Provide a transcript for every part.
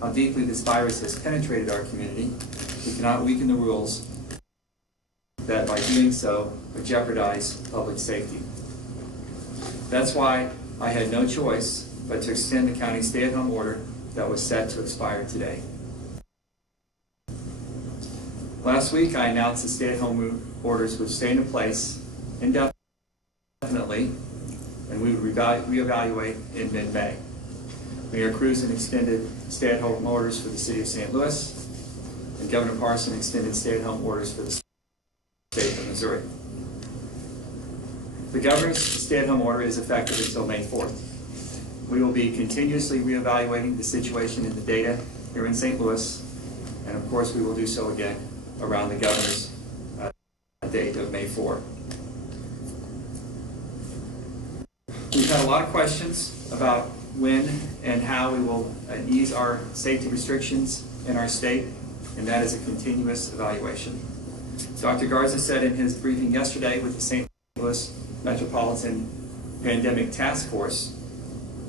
how deeply this virus has penetrated our community, we cannot weaken the rules that by doing so would jeopardize public safety. That's why I had no choice but to extend the county stay-at-home order that was set to expire today. Last week, I announced the stay-at-home orders would stay in place indefinitely, and we would reevaluate in mid-May. Mayor Cruzan extended stay-at-home orders for the city of St. Louis, and Governor Parson extended stay-at-home orders for the state of Missouri. The governor's stay-at-home order is effective until May 4th. We will be continuously reevaluating the situation in the data here in St. Louis, and of course we will do so again around the governor's date of May 4. We've had a lot of questions about when and how we will ease our safety restrictions in our state, and that is a continuous evaluation. Dr. Garza said in his briefing yesterday with the St. Louis Metropolitan Pandemic Task Force,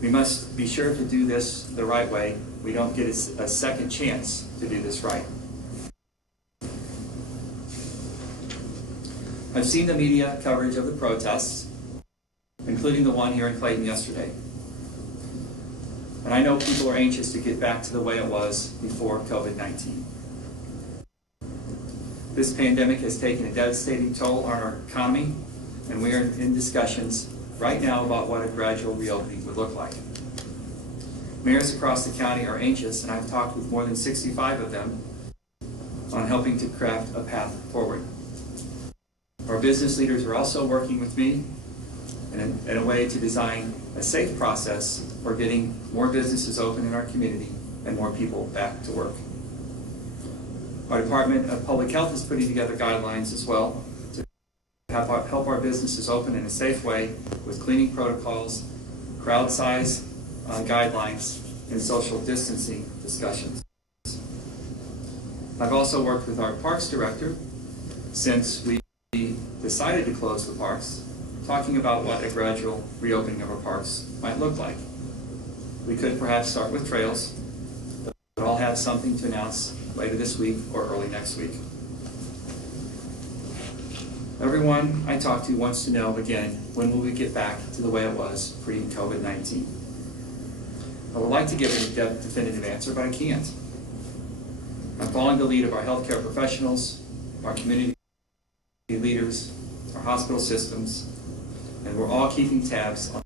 we must be sure to do this the right way. We don't get a second chance to do this right. I've seen the media coverage of the protests, including the one here in Clayton yesterday. And I know people are anxious to get back to the way it was before COVID-19. This pandemic has taken a devastating toll on our economy, and we are in discussions right now about what a gradual reopening would look like. Mayors across the county are anxious, and I've talked with more than 65 of them on helping to craft a path forward. Our business leaders are also working with me in a way to design a safe process for getting more businesses open in our community and more people back to work. Our Department of Public Health is putting together guidelines as well to help our businesses open in a safe way with cleaning protocols, crowd size guidelines, and social distancing discussions. I've also worked with our Parks Director since we decided to close the parks, talking about what a gradual reopening of our parks might look like. We could perhaps start with trails, but I'll have something to announce later this week or early next week. Everyone I talk to wants to know, again, when will we get back to the way it was pre-COVID-19? I would like to give a definitive answer, but I can't. I'm following the lead of our healthcare professionals, our community leaders, our hospital systems, and we're all keeping tabs on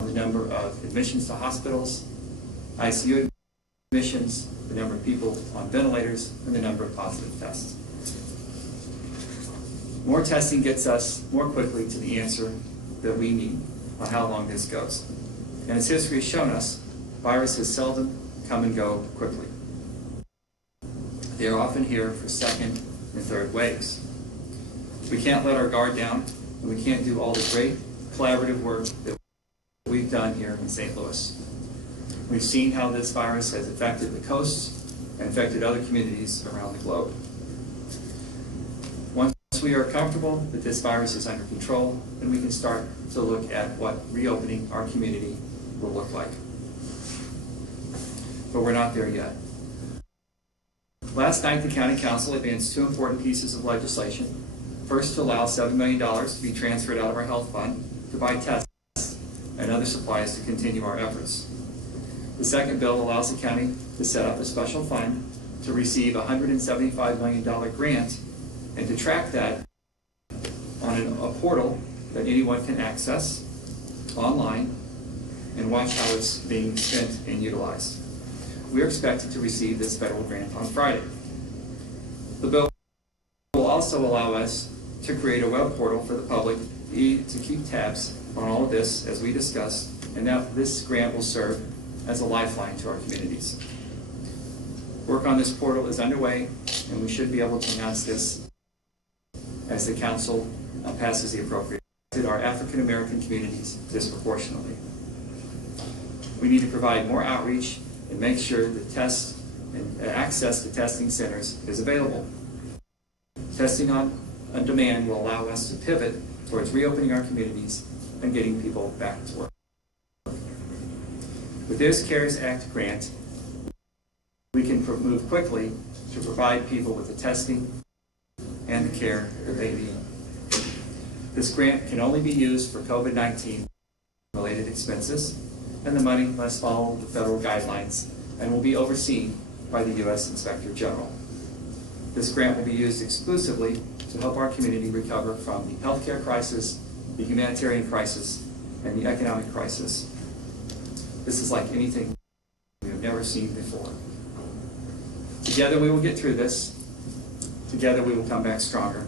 the number of admissions to hospitals, ICU admissions, the number of people on ventilators, and the number of positive tests. More testing gets us more quickly to the answer that we need on how long this goes. And as history has shown us, viruses seldom come and go quickly. They are often here for second and third waves. We can't let our guard down, and we can't do all the great collaborative work that we've done here in St. Louis. We've seen how this virus has affected the coasts and affected other communities around the globe. Once we are comfortable that this virus is under control, then we can start to look at what reopening our community will look like. But we're not there yet. Last night, the County Council advanced two important pieces of legislation. First, to allow $7 million to be transferred out of our health fund to buy tests and other supplies to continue our efforts. The second bill allows the county to set up a special fund to receive a $175 million grant and to track that on a portal that anyone can access online and watch how it's being spent and utilized. We are expected to receive this federal grant on Friday. The bill will also allow us to create a web portal for the public to keep tabs on all of this, as we discussed, and that this grant will serve as a lifeline to our communities. Work on this portal is underway, and we should be able to announce this as the Council passes the appropriate to our African American communities disproportionately. We need to provide more outreach and make sure that tests and access to testing centers is available. Testing on demand will allow us to pivot towards reopening our communities and getting people back to work. With this CARES Act grant, we can move quickly to provide people with the testing and the care that they need. This grant can only be used for COVID-19 related expenses, and the money must follow the federal guidelines and will be overseen by the U.S. Inspector General. This grant will be used exclusively to help our community recover from the healthcare crisis, the humanitarian crisis, and the economic crisis. This is like anything we have never seen before. Together we will get through this. Together we will come back stronger.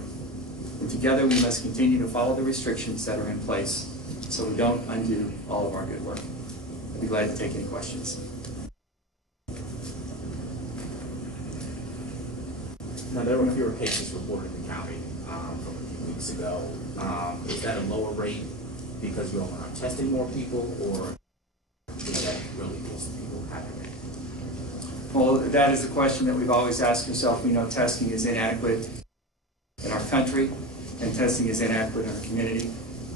And together we must continue to follow the restrictions that are in place so we don't undo all of our good work. I'd be glad to take any questions. Now, there were fewer cases reported in the county from a few weeks ago. Is that a lower rate because you all are testing more people, or is that really just people having it? Well, that is a question that we've always asked ourselves. We know testing is inadequate in our country, and testing is inadequate in our community.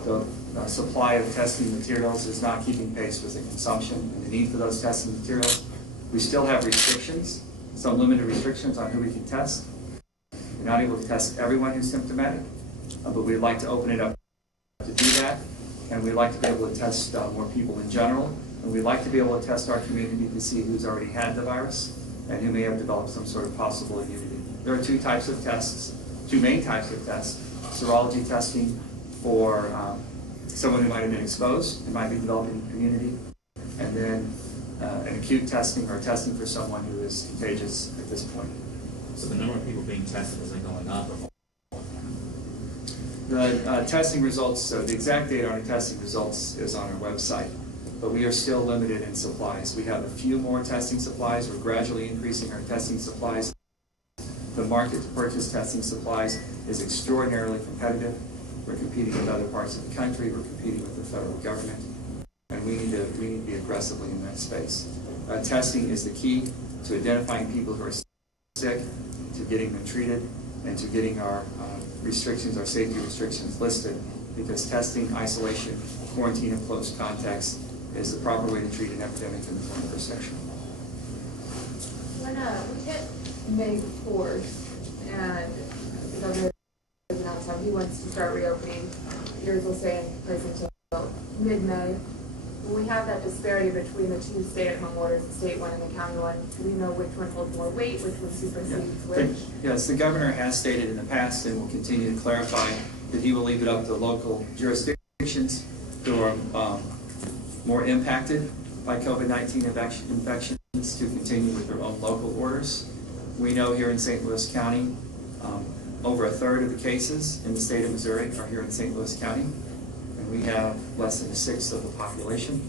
The supply of testing materials is not keeping pace with the consumption and the need for those testing materials. We still have restrictions, some limited restrictions on who we can test. We're not able to test everyone who's symptomatic, but we'd like to open it up to do that, and we'd like to be able to test more people in general, and we'd like to be able to test our community to see who's already had the virus and who may have developed some sort of possible immunity. There are two types of tests, two main types of tests: serology testing for someone who might have been exposed and might be developing immunity, and then an acute testing or testing for someone who is contagious at this point. So the number of people being tested, is it going up or the testing results, so the exact data on the testing results is on our website, but we are still limited in supplies. We have a few more testing supplies. We're gradually increasing our testing supplies. The market to purchase testing supplies is extraordinarily competitive. We're competing with other parts of the country. We're competing with the federal government, and we need to be aggressively in that space. Testing is the key to identifying people who are sick, to getting them treated, and to getting our restrictions, our safety restrictions listed, because testing, isolation, quarantine of close contacts is the proper way to treat an epidemic in the 21st century. When we hit May 4th, and the governor announced how he wants to start reopening, yours will stay in place until mid-May. When we have that disparity between the two stay-at-home orders, the state one and the county one, do we know which one holds more weight, which one supersedes which? Yes, the governor has stated in the past and will continue to clarify that he will leave it up to local jurisdictions who are more impacted by COVID-19 infections to continue with their own local orders. We know here in St. Louis County, over a third of the cases in the state of Missouri are here in St. Louis County. We have less than a sixth of the population.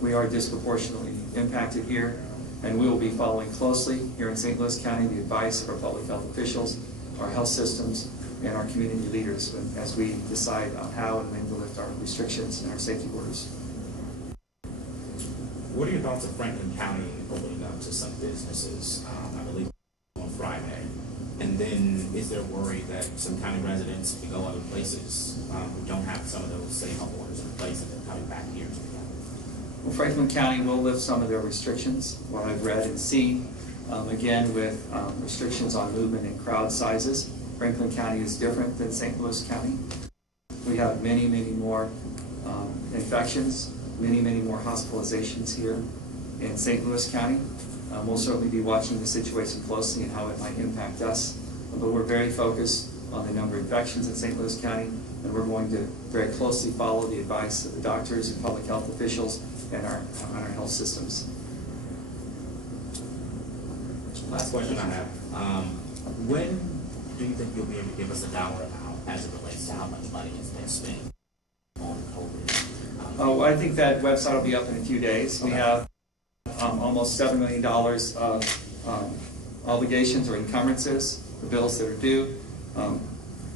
We are disproportionately impacted here, and we will be following closely here in St. Louis County the advice of our public health officials, our health systems, and our community leaders as we decide on how and when to lift our restrictions and our safety orders. What are your thoughts of Franklin County opening up to some businesses, I believe, on Friday? And then is there worry that some county residents, if you go other places, who don't have some of those stay-at-home orders in place, and they're coming back here to the county? Well, Franklin County will lift some of their restrictions, what I've read and seen, again with restrictions on movement and crowd sizes. Franklin County is different than St. Louis County. We have many, many more infections, many, many more hospitalizations here in St. Louis County. We'll certainly be watching the situation closely and how it might impact us, but we're very focused on the number of infections in St. Louis County, and we're going to very closely follow the advice of the doctors and public health officials and our health systems. Last question I have. When do you think you'll be able to give us a dollar amount as it relates to how much money has been spent on COVID? Oh, I think that website will be up in a few days. Okay. We have almost $7 million of obligations or encumbrances, the bills that are due.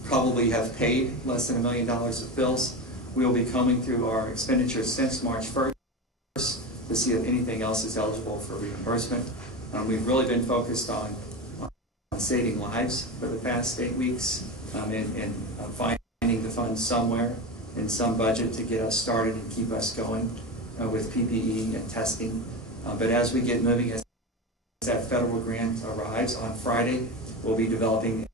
Probably have paid less than $1 million of bills. We will be combing through our expenditures since March 1st to see if anything else is eligible for reimbursement. We've really been focused on saving lives for the past 8 weeks and finding the funds somewhere in some budget to get us started and keep us going. with PPE and testing. But as we get moving, as that federal grant arrives on Friday, we'll be developing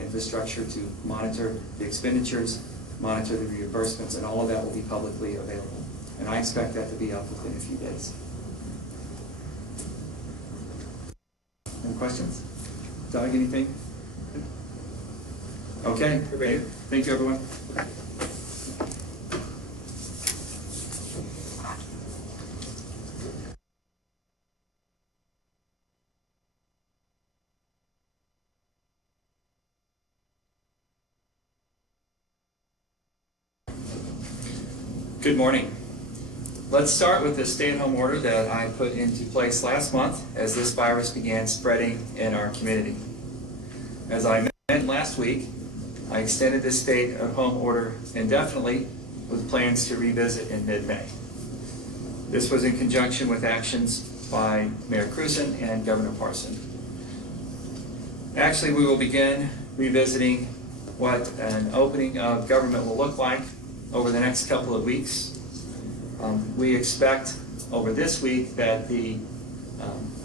infrastructure to monitor the expenditures, monitor the reimbursements, and all of that will be publicly available. And I expect that to be up within a few days. Any questions? Doug, anything? Okay, thank you, everyone. Good morning. Let's start with the stay-at-home order that I put into place last month as this virus began spreading in our community. As I mentioned last week, I extended this stay-at-home order indefinitely with plans to revisit in mid-May. This was in conjunction with actions by Mayor Cruzen and Governor Parson. Actually, we will begin revisiting what an opening of government will look like over the next couple of weeks. We expect over this week that the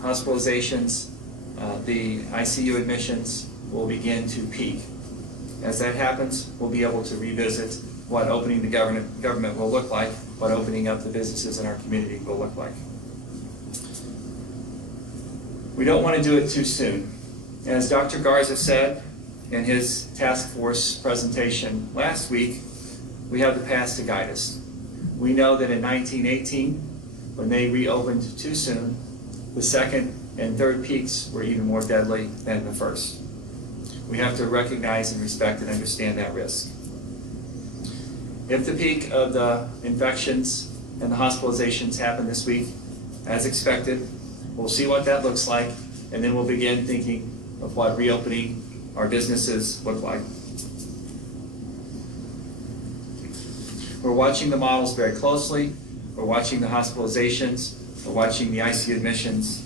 hospitalizations, the ICU admissions will begin to peak. As that happens, we'll be able to revisit what opening the government will look like, what opening up the businesses in our community will look like. We don't want to do it too soon. As Dr. Garza said in his task force presentation last week, we have the past to guide us. We know that in 1918, when they reopened too soon, the second and third peaks were even more deadly than the first. We have to recognize and respect and understand that risk. If the peak of the infections and the hospitalizations happen this week, as expected, we'll see what that looks like, and then we'll begin thinking of what reopening our businesses look like. We're watching the models very closely. We're watching the hospitalizations. We're watching the ICU admissions.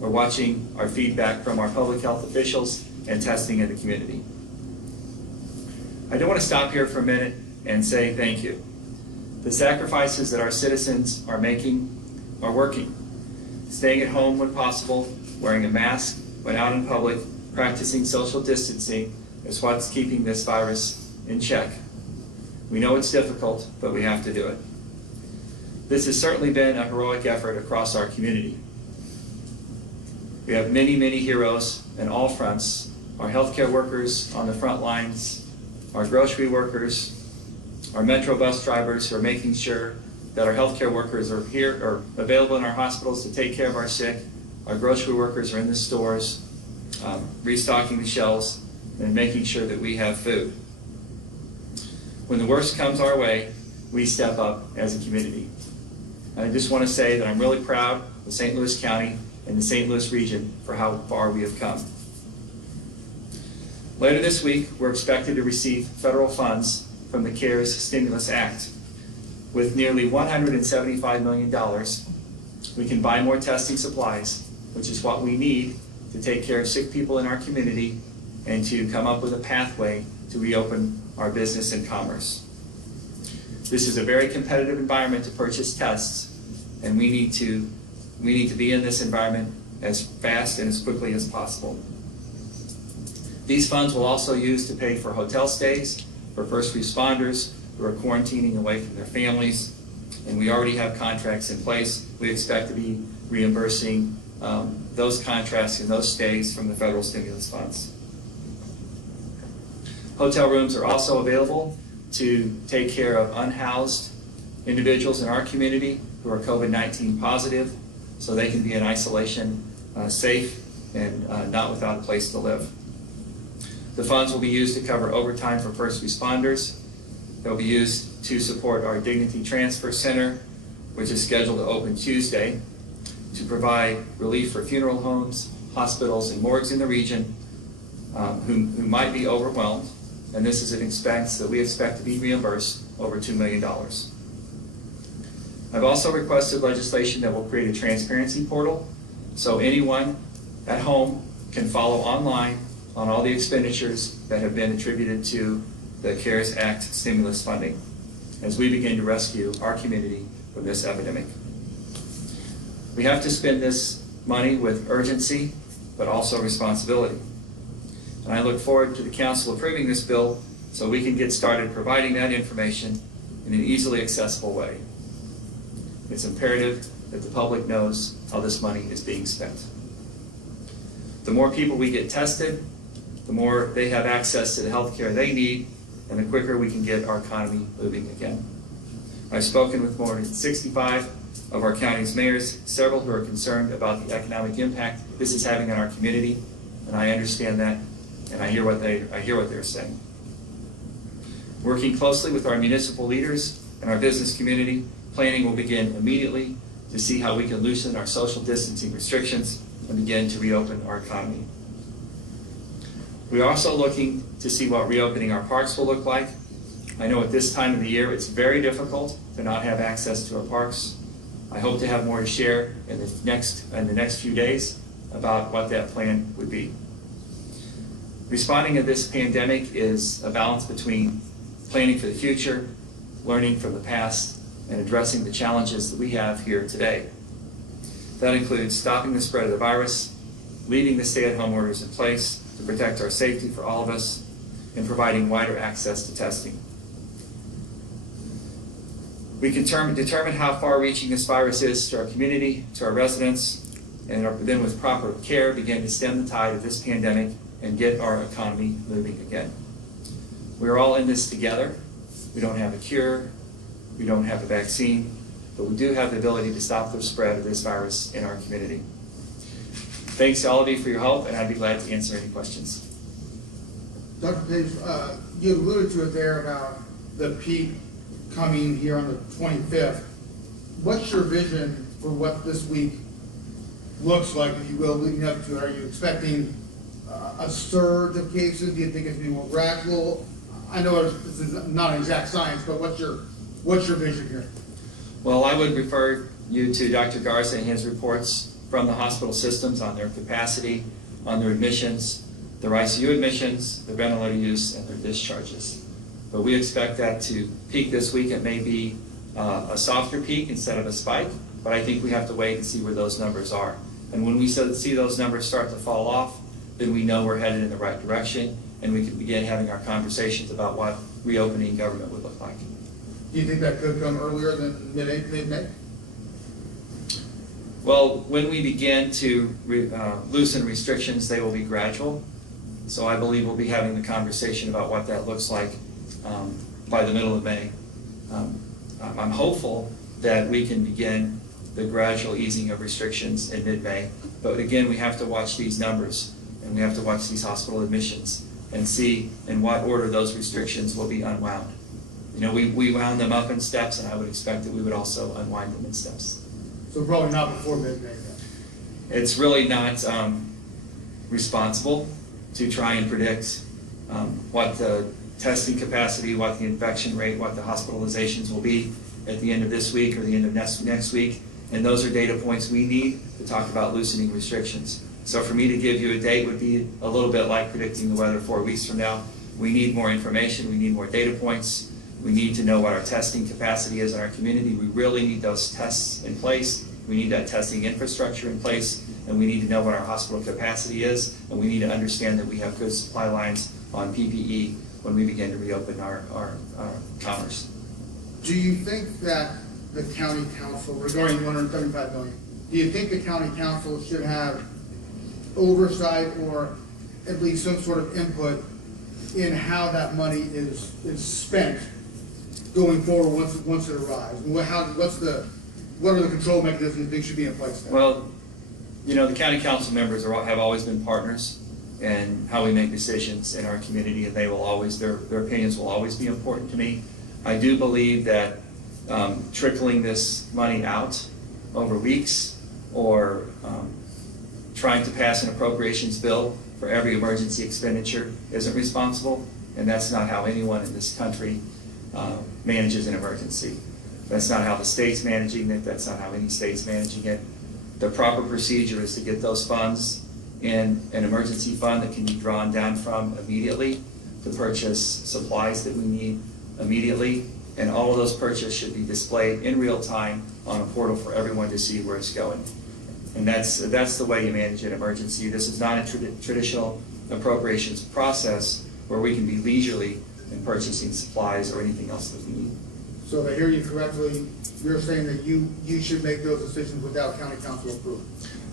We're watching our feedback from our public health officials and testing in the community. I do want to stop here for a minute and say thank you. The sacrifices that our citizens are making are working. Staying at home when possible, wearing a mask when out in public, practicing social distancing is what's keeping this virus in check. We know it's difficult, but we have to do it. This has certainly been a heroic effort across our community. We have many, many heroes in all fronts. Our healthcare workers on the front lines, our grocery workers, our Metro bus drivers who are making sure that our healthcare workers are here or available in our hospitals to take care of our sick. Our grocery workers are in the stores, restocking the shelves and making sure that we have food. When the worst comes our way, we step up as a community. And I just want to say that I'm really proud of St. Louis County and the St. Louis region for how far we have come. Later this week, we're expected to receive federal funds from the CARES Stimulus Act. With nearly $175 million, we can buy more testing supplies, which is what we need to take care of sick people in our community and to come up with a pathway to reopen our business and commerce. This is a very competitive environment to purchase tests, and we need to be in this environment as fast and as quickly as possible. These funds will also use to pay for hotel stays for first responders who are quarantining away from their families, and we already have contracts in place. We expect to be reimbursing those contracts and those stays from the federal stimulus funds. Hotel rooms are also available to take care of unhoused individuals in our community who are COVID-19 positive, so they can be in isolation, safe, and not without a place to live. The funds will be used to cover overtime for first responders. They'll be used to support our Dignity Transfer Center, which is scheduled to open Tuesday, to provide relief for funeral homes, hospitals, and morgues in the region who might be overwhelmed. And this is an expense that we expect to be reimbursed over $2 million. I've also requested legislation that will create a transparency portal so anyone at home can follow online on all the expenditures that have been attributed to the CARES Act stimulus funding as we begin to rescue our community from this epidemic. We have to spend this money with urgency, but also responsibility. And I look forward to the council approving this bill so we can get started providing that information in an easily accessible way. It's imperative that the public knows how this money is being spent. The more people we get tested, the more they have access to the health care they need, and the quicker we can get our economy moving again. I've spoken with more than 65 of our county's mayors, several who are concerned about the economic impact this is having on our community, and I understand that, and I hear what they're saying. Working closely with our municipal leaders and our business community, planning will begin immediately to see how we can loosen our social distancing restrictions and begin to reopen our economy. We are also looking to see what reopening our parks will look like. I know at this time of the year it's very difficult to not have access to our parks. I hope to have more to share in the next few days about what that plan would be. Responding to this pandemic is a balance between planning for the future, learning from the past, and addressing the challenges that we have here today. That includes stopping the spread of the virus, leaving the stay-at-home orders in place to protect our safety for all of us, and providing wider access to testing. We can determine how far-reaching this virus is to our community, to our residents, and then with proper care begin to stem the tide of this pandemic and get our economy moving again. We're all in this together. We don't have a cure, we don't have a vaccine, but we do have the ability to stop the spread of this virus in our community. Thanks to all of you for your help, and I'd be glad to answer any questions. Dr. Page, you alluded to it there about the peak coming here on the 25th. What's your vision for what this week looks like, if you will, leading up to it? Are you expecting a surge of cases? Do you think it's going to be more gradual? I know this is not an exact science, but what's your vision here? Well, I would refer you to Dr. Garza and his reports from the hospital systems on their capacity, on their admissions, their ICU admissions, their ventilator use, and their discharges. But we expect that to peak this week. It may be a softer peak instead of a spike, but I think we have to wait and see where those numbers are. And when we see those numbers start to fall off, then we know we're headed in the right direction, and we can begin having our conversations about what reopening government would look like. Do you think that could come earlier than mid-May? Well, when we begin to loosen restrictions, they will be gradual. So I believe we'll be having the conversation about what that looks like by the middle of May. I'm hopeful that we can begin the gradual easing of restrictions in mid-May. But again, we have to watch these numbers, and we have to watch these hospital admissions and see in what order those restrictions will be unwound. You know, we wound them up in steps, and I would expect that we would also unwind them in steps. So probably not before mid-May then? It's really not responsible to try and predict what the testing capacity, what the infection rate, what the hospitalizations will be at the end of this week or the end of next week. And those are data points we need to talk about loosening restrictions. So for me to give you a date would be a little bit like predicting the weather 4 weeks from now. We need more information, we need more data points, we need to know what our testing capacity is in our community. We really need those tests in place, we need that testing infrastructure in place, and we need to know what our hospital capacity is, and we need to understand that we have good supply lines on PPE when we begin to reopen our commerce. Do you think that the county council, regarding $175 million, do you think the county council should have oversight or at least some sort of input in how that money is spent going forward once it arrives? What are the control mechanisms you think should be in place there? Well, you know, the county council members have always been partners in how we make decisions in our community, and they will always, their opinions will always be important to me. I do believe that trickling this money out over weeks or trying to pass an appropriations bill for every emergency expenditure isn't responsible, and that's not how anyone in this country manages an emergency. That's not how the state's managing it, that's not how any state's managing it. The proper procedure is to get those funds in an emergency fund that can be drawn down from immediately to purchase supplies that we need immediately, and all of those purchases should be displayed in real time on a portal for everyone to see where it's going. And that's the way you manage an emergency. This is not a traditional appropriations process where we can be leisurely in purchasing supplies or anything else that we need. So if I hear you correctly, you're saying that you should make those decisions without county council approval?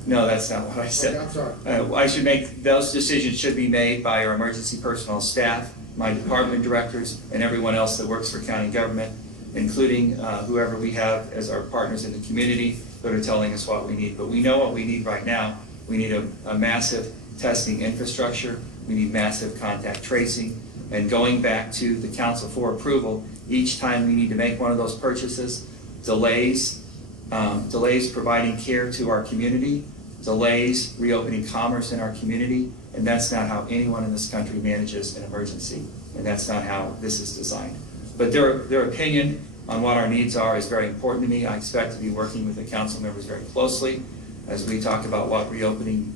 No, that's not what I said. Okay, I'm sorry. I should make, those decisions should be made by our emergency personnel staff, my department directors, and everyone else that works for county government, including whoever we have as our partners in the community that are telling us what we need. But we know what we need right now. We need a massive testing infrastructure. We need massive contact tracing. And going back to the council for approval, each time we need to make one of those purchases, delays providing care to our community, delays reopening commerce in our community, and that's not how anyone in this country manages an emergency, and that's not how this is designed. But their opinion on what our needs are is very important to me. I expect to be working with the council members very closely as we talk about what reopening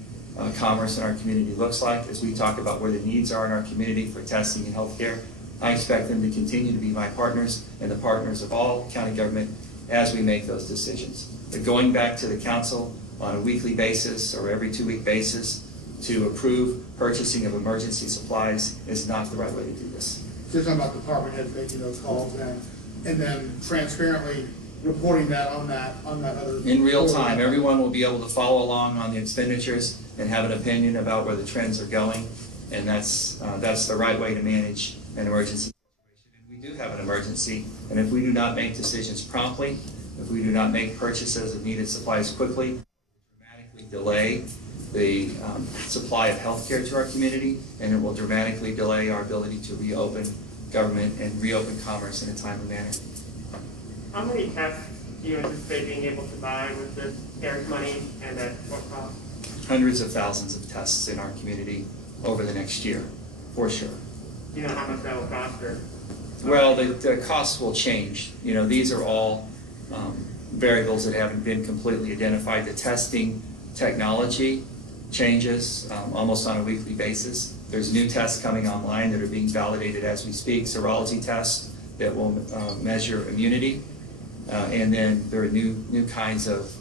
commerce in our community looks like, as we talk about where the needs are in our community for testing and healthcare. I expect them to continue to be my partners and the partners of all county government as we make those decisions. But going back to the council on a weekly basis or every 2-week basis to approve purchasing of emergency supplies is not the right way to do this. So you're talking about department heads making those calls and then transparently reporting that on that other. In real time, everyone will be able to follow along on the expenditures and have an opinion about where the trends are going, and that's the right way to manage an emergency situation. And we do have an emergency, and if we do not make decisions promptly, if we do not make purchases of needed supplies quickly, it will dramatically delay the supply of health care to our community, and it will dramatically delay our ability to reopen government and reopen commerce in a timely manner. How many tests do you anticipate being able to buy with this CARES money, and at what cost? Hundreds of thousands of tests in our community over the next year, for sure. Do you know how much that will cost? Or? Well, the costs will change. You know, these are all variables that haven't been completely identified. The testing technology changes almost on a weekly basis. There's new tests coming online that are being validated as we speak, serology tests that will measure immunity. And then there are new kinds of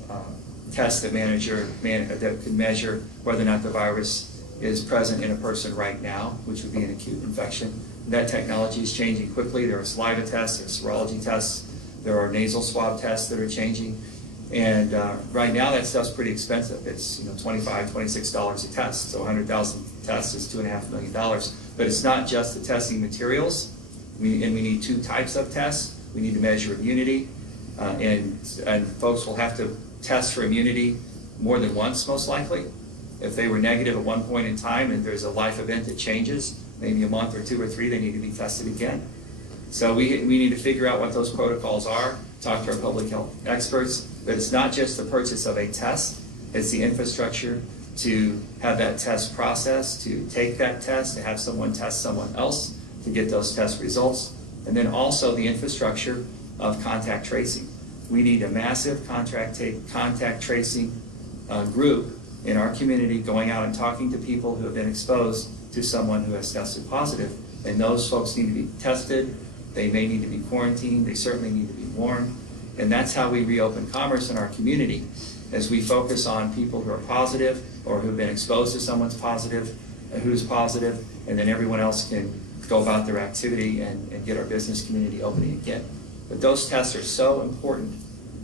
tests that that can measure whether or not the virus is present in a person right now, which would be an acute infection. That technology is changing quickly. There are saliva tests, there are serology tests, there are nasal swab tests that are changing. And right now that stuff's pretty expensive. It's $25, $26 a test. So 100,000 tests is $2.5 million. But it's not just the testing materials. We need 2 types of tests. We need to measure immunity, and folks will have to test for immunity more than once, most likely. If they were negative at one point in time and there's a life event that changes, maybe a month or 2 or 3, they need to be tested again. So we need to figure out what those protocols are, talk to our public health experts, but it's not just the purchase of a test, it's the infrastructure to have that test processed, to take that test, to have someone test someone else, to get those test results, and then also the infrastructure of contact tracing. We need a massive contact tracing group in our community going out and talking to people who have been exposed to someone who has tested positive. And those folks need to be tested. They may need to be quarantined. They certainly need to be warned. And that's how we reopen commerce in our community, as we focus on people who are positive or who have been exposed to someone's positive, who's positive, and then everyone else can go about their activity and get our business community opening again. But those tests are so important,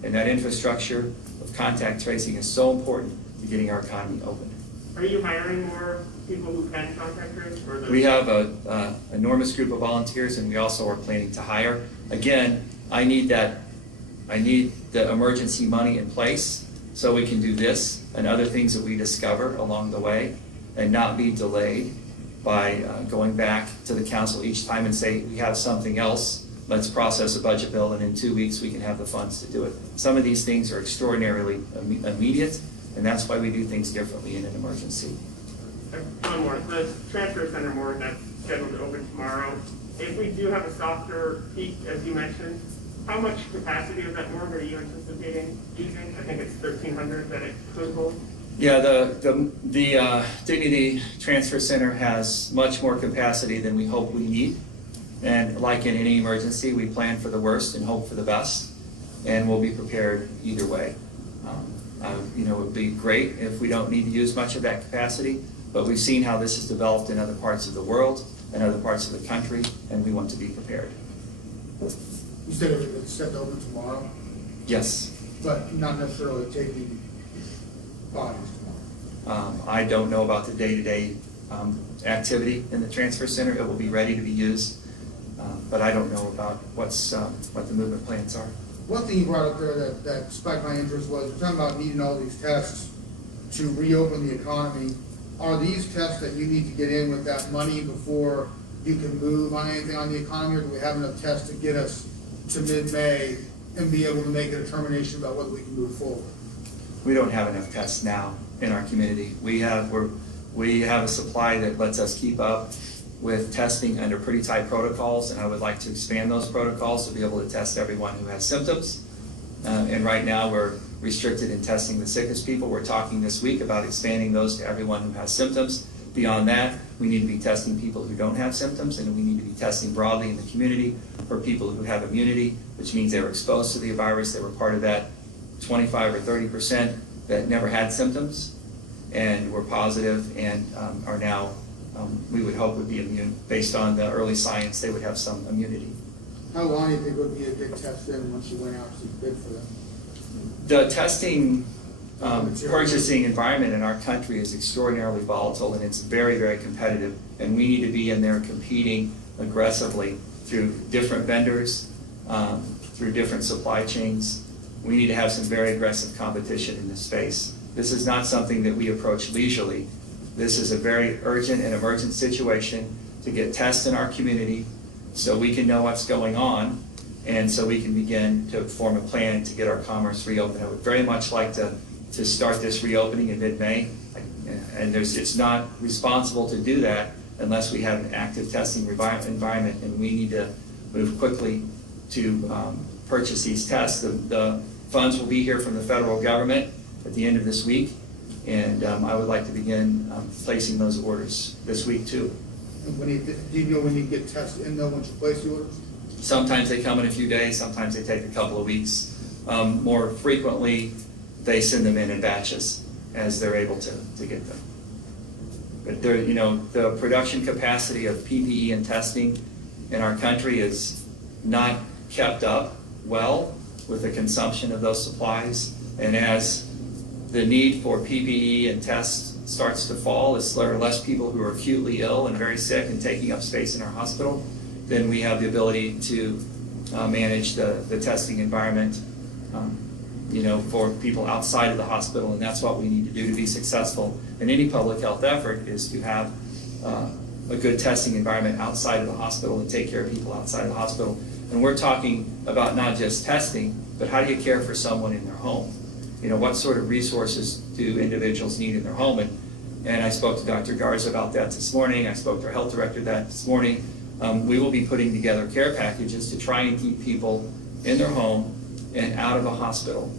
and that infrastructure of contact tracing is so important to getting our economy open. Are you hiring more people who can contact trace? We have an enormous group of volunteers, and we also are planning to hire. Again, I need the emergency money in place so we can do this and other things that we discover along the way and not be delayed by going back to the council each time and say, we have something else, let's process a budget bill, and in 2 weeks we can have the funds to do it. Some of these things are extraordinarily immediate, and that's why we do things differently in an emergency. One more. The transfer center morgue that's scheduled to open tomorrow. If we do have a softer peak, as you mentioned, how much capacity of that morgue are you anticipating using? I think it's 1,300 that it could hold. Yeah, the Dignity Transfer Center has much more capacity than we hope we need. And like in any emergency, we plan for the worst and hope for the best, and we'll be prepared either way. It would be great if we don't need to use much of that capacity, but we've seen how this has developed in other parts of the world and other parts of the country, and we want to be prepared. You said it's set to open tomorrow, Yes. but not necessarily taking bodies tomorrow. I don't know about the day-to-day activity in the transfer center. It will be ready to be used, but I don't know about what the movement plans are. One thing you brought up there that spiked my interest was you're talking about needing all these tests to reopen the economy. Are these tests that you need to get in with that money before you can move on anything on the economy, or do we have enough tests to get us to mid-May and be able to make a determination about whether we can move forward? We don't have enough tests now in our community. We have a supply that lets us keep up with testing under pretty tight protocols, and I would like to expand those protocols to be able to test everyone who has symptoms. And right now we're restricted in testing the sickest people. We're talking this week about expanding those to everyone who has symptoms. Beyond that, we need to be testing people who don't have symptoms, and we need to be testing broadly in the community for people who have immunity, which means they were exposed to the virus. They were part of that 25 or 30% that never had symptoms and were positive and are now, we would hope, would be immune. Based on the early science, they would have some immunity. How long do you think would be a good test then once you went out to bid for them? The testing purchasing environment in our country is extraordinarily volatile, and it's very, very competitive. And we need to be in there competing aggressively through different vendors, through different supply chains. We need to have some very aggressive competition in this space. This is not something that we approach leisurely. This is a very urgent and emergent situation to get tests in our community so we can know what's going on, and so we can begin to form a plan to get our commerce reopened. I would very much like to start this reopening in mid-May, and it's not responsible to do that unless we have an active testing environment, and we need to move quickly to purchase these tests. The funds will be here from the federal government at the end of this week, and I would like to begin placing those orders this week too. And do you know when you get tested in though once you place the orders? Sometimes they come in a few days, sometimes they take a couple of weeks. More frequently, they send them in batches as they're able to get them. But the production capacity of PPE and testing in our country is not kept up well with the consumption of those supplies. And as the need for PPE and tests starts to fall, as there are less people who are acutely ill and very sick and taking up space in our hospital, then we have the ability to manage the testing environment for people outside of the hospital, and that's what we need to do to be successful in any public health effort, is to have a good testing environment outside of the hospital and take care of people outside of the hospital. And we're talking about not just testing, but how do you care for someone in their home? What sort of resources do individuals need in their home? And I spoke to Dr. Garza about that this morning. I spoke to our health director that this morning. We will be putting together care packages to try and keep people in their home and out of a hospital,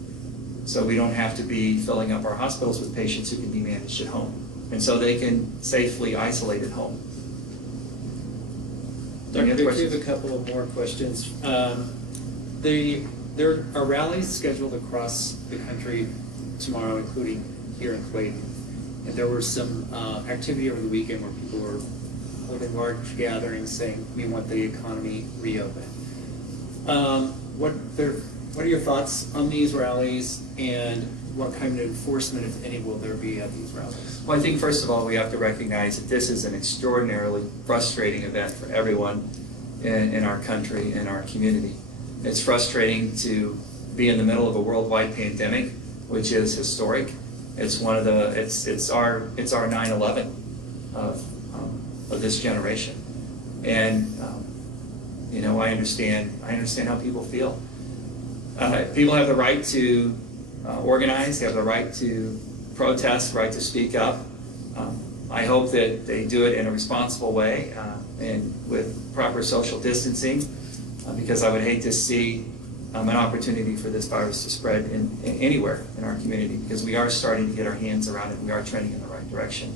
so we don't have to be filling up our hospitals with patients who can be managed at home, and so they can safely isolate at home. Dr. Dick, we have a couple of more questions. There are rallies scheduled across the country tomorrow, including here in Clayton. And there was some activity over the weekend where people were holding large gatherings saying, we want the economy reopened. What are your thoughts on these rallies, and what kind of enforcement, if any, will there be at these rallies? Well, I think first of all we have to recognize that this is an extraordinarily frustrating event for everyone in our country and our community. It's frustrating to be in the middle of a worldwide pandemic, which is historic. It's one of the it's our 9/11 of this generation, and I understand how people feel. People have the right to organize. They have the right to protest, the right to speak up. I hope that they do it in a responsible way and with proper social distancing, because I would hate to see an opportunity for this virus to spread anywhere in our community, because we are starting to get our hands around it. We are trending in the right direction.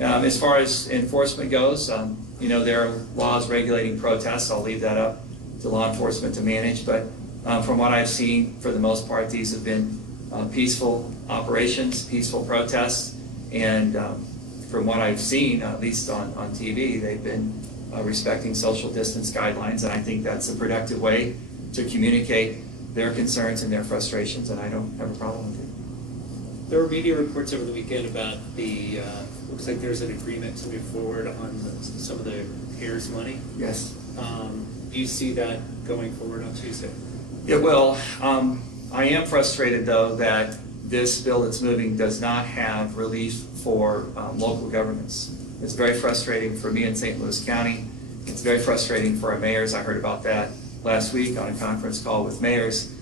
As far as enforcement goes, there are laws regulating protests. I'll leave that up to law enforcement to manage, but from what I've seen, for the most part, these have been peaceful operations, peaceful protests, and from what I've seen, at least on TV, they've been respecting social distance guidelines, and I think that's a productive way to communicate their concerns and their frustrations, and I don't have a problem with it. There were media reports over the weekend about looks like there's an agreement to move forward on some of the CARES money. Yes. Do you see that going forward on Tuesday? It will. I am frustrated, though, that this bill that's moving does not have relief for local governments. It's very frustrating for me in St. Louis County. It's very frustrating for our mayors. I heard about that last week on a conference call with mayors,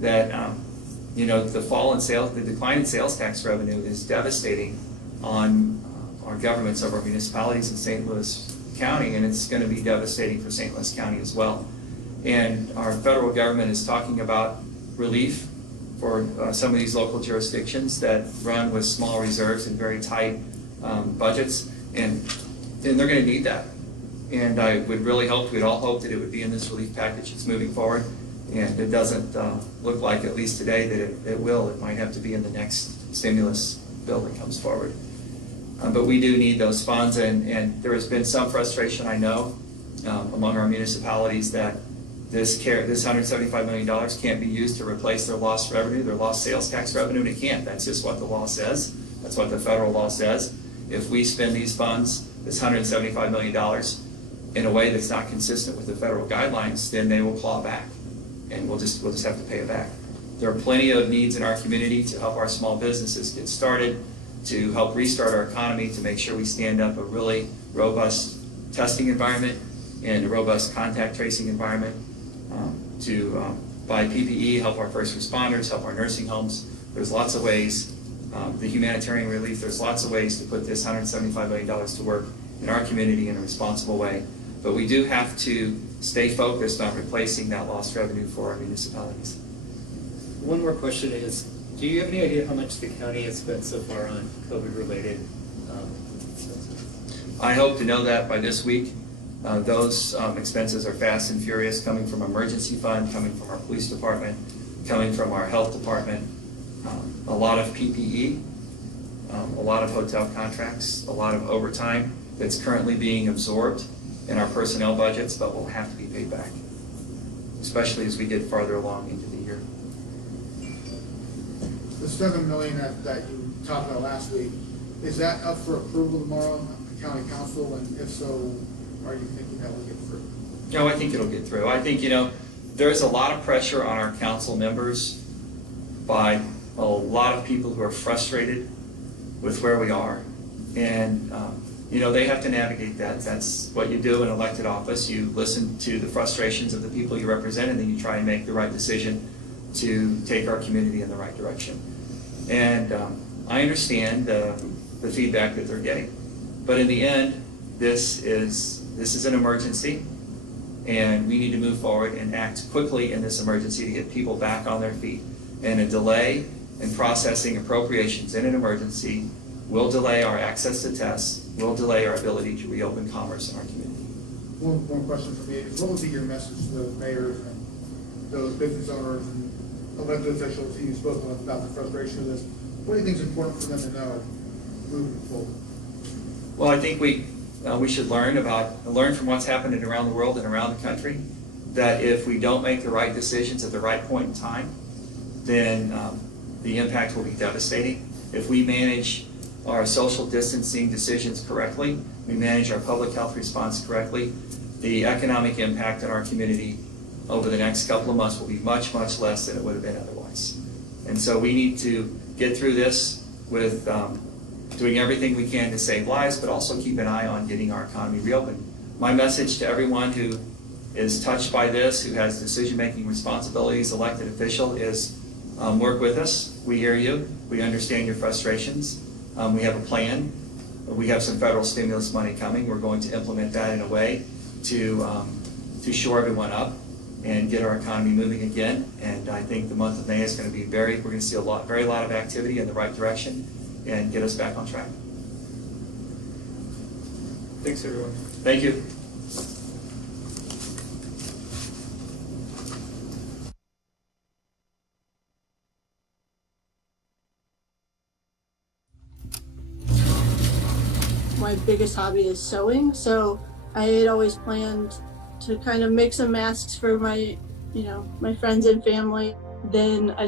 that the decline in sales tax revenue is devastating on our governments of our municipalities in St. Louis County, and it's going to be devastating for St. Louis County as well. And our federal government is talking about relief for some of these local jurisdictions that run with small reserves and very tight budgets, and they're going to need that. And I would really hope, we'd all hope that it would be in this relief package that's moving forward, and it doesn't look like, at least today, that it will. It might have to be in the next stimulus bill that comes forward. But we do need those funds, and there has been some frustration, I know, among our municipalities that this $175 million can't be used to replace their lost revenue, their lost sales tax revenue, and it can't. That's just what the law says. That's what the federal law says. If we spend these funds, this $175 million, in a way that's not consistent with the federal guidelines, then they will claw back, and we'll just have to pay it back. There are plenty of needs in our community to help our small businesses get started, to help restart our economy, to make sure we stand up a really robust testing environment and a robust contact tracing environment, to buy PPE, help our first responders, help our nursing homes. There's lots of ways, the humanitarian relief, there's lots of ways to put this $175 million to work in our community in a responsible way. But we do have to stay focused on replacing that lost revenue for our municipalities. One more question is, do you have any idea how much the county has spent so far on COVID-related expenses? I hope to know that by this week. Those expenses are fast and furious, coming from emergency fund, coming from our police department, coming from our health department. A lot of PPE, a lot of hotel contracts, a lot of overtime that's currently being absorbed in our personnel budgets, but will have to be paid back, especially as we get farther along into the year. The $7 million that you talked about last week, is that up for approval tomorrow at the county council? And if so, are you thinking that will get through? No, I think it'll get through. I think, there's a lot of pressure on our council members by a lot of people who are frustrated with where we are. And, they have to navigate that. That's what you do in elected office. You listen to the frustrations of the people you represent, and then you try and make the right decision to take our community in the right direction. And I understand the feedback that they're getting. But in the end, this is an emergency, and we need to move forward and act quickly in this emergency to get people back on their feet. And a delay in processing appropriations in an emergency will delay our access to tests, will delay our ability to reopen commerce in our community. One more question for me is, what would be your message to those mayors and those business owners and elected officials who you spoke with about the frustration of this? What do you think is important for them to know moving forward? Well, I think we should learn from what's happening around the world and around the country, that if we don't make the right decisions at the right point in time, then the impact will be devastating. If we manage our social distancing decisions correctly, we manage our public health response correctly, the economic impact on our community over the next couple of months will be much, much less than it would have been otherwise. And so we need to get through this with doing everything we can to save lives, but also keep an eye on getting our economy reopened. My message to everyone who is touched by this, who has decision-making responsibilities, elected official, is work with us. We hear you. We understand your frustrations. We have a plan. We have some federal stimulus money coming. We're going to implement that in a way to shore everyone up and get our economy moving again. And I think the month of May is going to be we're going to see a lot of activity in the right direction and get us back on track. Thanks, everyone. Thank you. My biggest hobby is sewing, so I had always planned to kind of make some masks for my friends and family. Then I